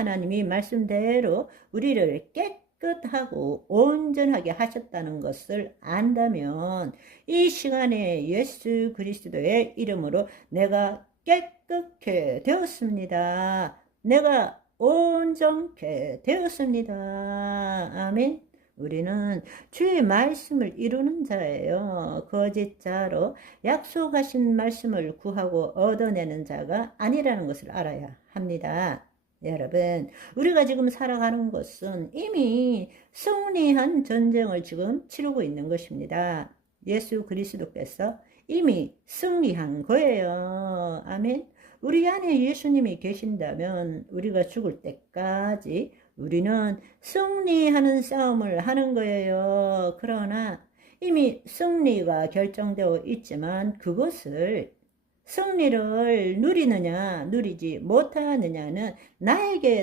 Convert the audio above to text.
하나님이 말씀대로 우리를 깨끗하고 온전하게 하셨다는 것을 안다면 이 시간에 예수 그리스도의 이름으로 내가 깨끗게 되었습니다. 내가 온전케 되었습니다. 아멘. 우리는 주의 말씀을 이루는 자예요. 거짓 자로 약속하신 말씀을 구하고 얻어내는 자가 아니라는 것을 알아야 합니다. 여러분, 우리가 지금 살아가는 것은 이미 승리한 전쟁을 지금 치르고 있는 것입니다. 예수 그리스도께서 이미 승리한 거예요. 아멘. 우리 안에 예수님이 계신다면 우리가 죽을 때까지 우리는 승리하는 싸움을 하는 거예요. 그러나 이미 승리가 결정되어 있지만 그것을 승리를 누리느냐, 누리지 못하느냐는 나에게